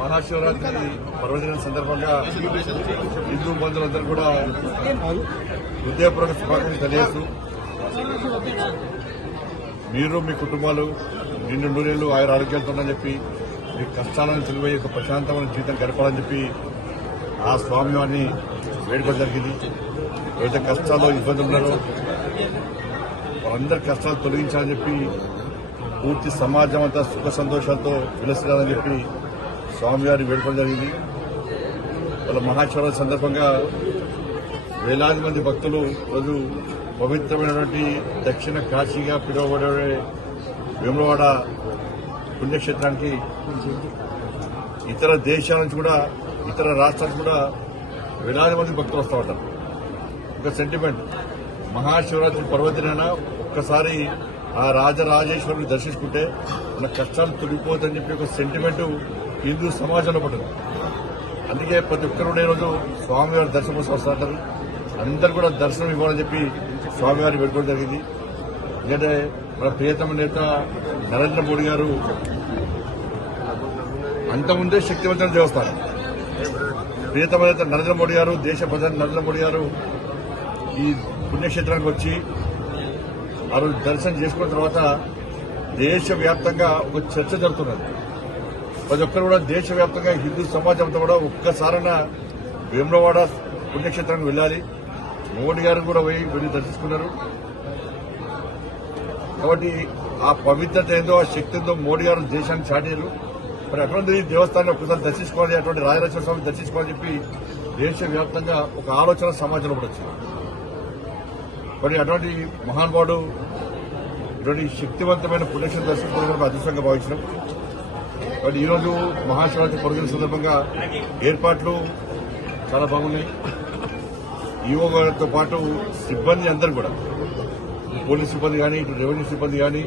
మహాశివరాత్రి పర్వదినం సందర్భంగా హిందూ బంధువులందరూ కూడా హృదయపూర్వక శుభాకాంక్షలు తెలియజేస్తూ మీరు మీ కుటుంబాలు నిండు నూరేళ్లు ఆయన ఆరోగ్యాలతో చెప్పి మీ కష్టాలను తెలివయ్యే ఒక ప్రశాంతమైన జీవితం గడపాలని చెప్పి ఆ స్వామివారిని వేడుకోవడం జరిగింది. ఎవరైతే కష్టాల్లో ఇబ్బందులు ఉన్నారో వాళ్ళందరి కష్టాలు తొలగించాలని చెప్పి పూర్తి సమాజం అంతా సుఖ సంతోషాలతో విలసిల్లాలని చెప్పి స్వామివారిని వేడుకోవడం జరిగింది. వాళ్ళ మహాశివరాత్రి సందర్భంగా వేలాది మంది భక్తులు రోజు పవిత్రమైనటువంటి దక్షిణ కాశీగా పిలువబడే వేములవాడ పుణ్యక్షేత్రానికి ఇతర దేశాల నుంచి కూడా ఇతర రాష్ట్రాల నుంచి కూడా వేలాది మంది భక్తులు వస్తూ ఉంటారు. ఒక సెంటిమెంట్, మహాశివరాత్రి పర్వదినాన ఒక్కసారి ఆ రాజరాజేశ్వరుని దర్శించుకుంటే మన కష్టాలు తొలగిపోతుందని చెప్పి ఒక సెంటిమెంట్ హిందూ సమాజంలో పడుతుంది. అందుకే ప్రతి ఒక్కరు ఈరోజు స్వామివారి దర్శనం కోసం వస్తుంటారు. అందరూ కూడా దర్శనం ఇవ్వాలని చెప్పి స్వామివారిని పెట్టుకోవడం జరిగింది. ఎందుకంటే మన ప్రియతమ నేత నరేంద్ర మోడీ గారు అంతకుముందే శక్తివంతమైన దేవస్థానం. ప్రియతమ నేత నరేంద్ర మోడీ గారు, దేశ ప్రధాని నరేంద్ర మోడీ గారు ఈ పుణ్యక్షేత్రానికి వచ్చి ఆ రోజు దర్శనం చేసుకున్న తర్వాత దేశవ్యాప్తంగా ఒక చర్చ జరుగుతున్నది. ప్రతి ఒక్కరు కూడా దేశవ్యాప్తంగా హిందూ సమాజంతో కూడా ఒక్కసారైనా వేములవాడ పుణ్యక్షేత్రానికి వెళ్ళాలి. మోడీ గారు కూడా వెళ్ళి దర్శించుకున్నారు. కాబట్టి ఆ పవిత్రత ఏందో, ఆ శక్తి ఏందో మోడీ గారు దేశాన్ని చాటారు. మరి అటువంటి దేవస్థానాన్ని ఒక్కసారి దర్శించుకోవాలి, అటువంటి రాజరాజేశ్వర స్వామిని దర్శించుకోవాలని చెప్పి దేశవ్యాప్తంగా ఒక ఆలోచన సమాజంలో కూడా వచ్చింది. మరి అటువంటి మహానుభావుడు ఇటువంటి శక్తివంతమైన పుణ్యక్షేత్రం దర్శించుకోవడం అదృష్టంగా భావించడం. మరి ఈరోజు మహాశివరాత్రి పర్వదిన సందర్భంగా ఏర్పాట్లు చాలా బాగున్నాయి. ఈవో గారితో పాటు సిబ్బంది అందరూ కూడా, పోలీస్ సిబ్బంది కానీ, ఇటు రెవెన్యూ సిబ్బంది కానీ,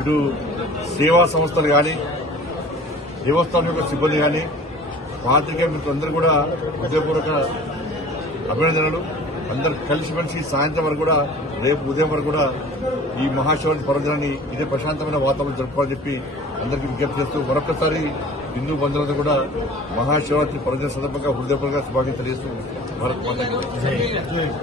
ఇటు సేవా సంస్థలు కానీ, దేవస్థానం యొక్క సిబ్బంది కానీ, పాత్రికేయ మిత్రులందరూ కూడా హృదయపూర్వక అభినందనలు. అందరూ కలిసిమెలిసి సాయంత్రం వరకు కూడా, రేపు ఉదయం వరకు కూడా ఈ మహాశివరాత్రి పర్వదినాన్ని ఇదే ప్రశాంతమైన వాతావరణం జరుపుకోవాలని చెప్పి అందరికీ విజ్ఞప్తి చేస్తూ మరొకసారి హిందూ బంధువులందరూ కూడా మహాశివరాత్రి పర్వదిన సందర్భంగా హృదయపూర్వక శుభాకాంక్షలు తెలియజేస్తూ భారత్ మాతాకి జై.